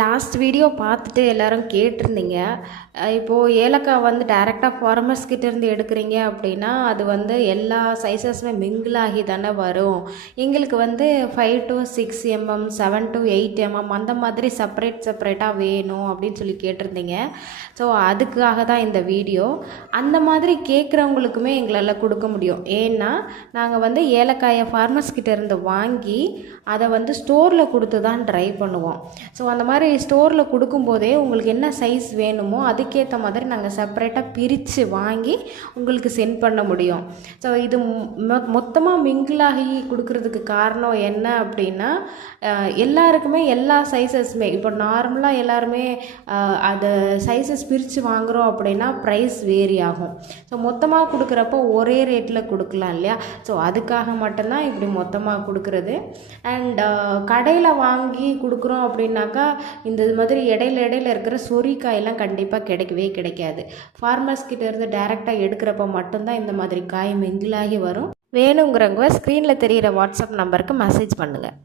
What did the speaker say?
Last video பார்த்துட்டு எல்லாரும் கேட்டிருந்தீங்க. இப்போது ஏலக்காய் வந்து டைரெக்டாக ஃபார்மர்ஸ் கிட்டேருந்து எடுக்கிறீங்க அப்படின்னா அது வந்து எல்லா சைஸஸுமே மிங்கிள் ஆகி தானே வரும். எங்களுக்கு வந்து 5 to 6 mm 7 to 8 mm அந்த மாதிரி செப்பரேட்டாக வேணும் அப்படின்னு சொல்லி கேட்டிருந்தீங்க. ஸோ அதுக்காக தான் இந்த வீடியோ. அந்த மாதிரி கேட்குறவங்களுக்குமே எங்களால் கொடுக்க முடியும். ஏன்னா நாங்கள் வந்து ஏலக்காயை ஃபார்மர்ஸ் கிட்டேருந்து வாங்கி அதை வந்து ஸ்டோரில் கொடுத்து தான் ட்ரை பண்ணுவோம். ஸோ அந்த மாதிரி ஸ்டோரில் கொடுக்கும்போதே உங்களுக்கு என்ன சைஸ் வேணுமோ அதுக்கேற்ற மாதிரி நாங்கள் செப்பரேட்டாக பிரித்து வாங்கி உங்களுக்கு சென்ட் பண்ண முடியும். ஸோ இது மொத்தமாக மிங்கிளாகி கொடுக்கறதுக்கு காரணம் என்ன அப்படின்னா எல்லாருக்குமே எல்லா சைஸஸுமே இப்போ நார்மலாக எல்லாருமே அதை சைஸஸ் பிரித்து வாங்குகிறோம் அப்படின்னா ப்ரைஸ் வேரி ஆகும். ஸோ மொத்தமாக கொடுக்குறப்போ ஒரே ரேட்டில் கொடுக்கலாம் இல்லையா? ஸோ அதுக்காக மட்டும்தான் இப்படி மொத்தமாக கொடுக்குறது. அண்ட் கடையில் வாங்கி கொடுக்குறோம் அப்படின்னாக்கா இந்த மாதிரி இடையில இருக்கிற சொரிக்காயெல்லாம் கண்டிப்பாக கிடைக்கவே கிடைக்காது. ஃபார்மர்ஸ் கிட்டேருந்து டைரெக்டாக எடுக்கிறப்ப மட்டும்தான் இந்த மாதிரி காய் மிங்கிளாகி வரும். வேணுங்கிறவங்க ஸ்க்ரீனில் தெரிகிற வாட்ஸ்அப் நம்பருக்கு மெசேஜ் பண்ணுங்கள்.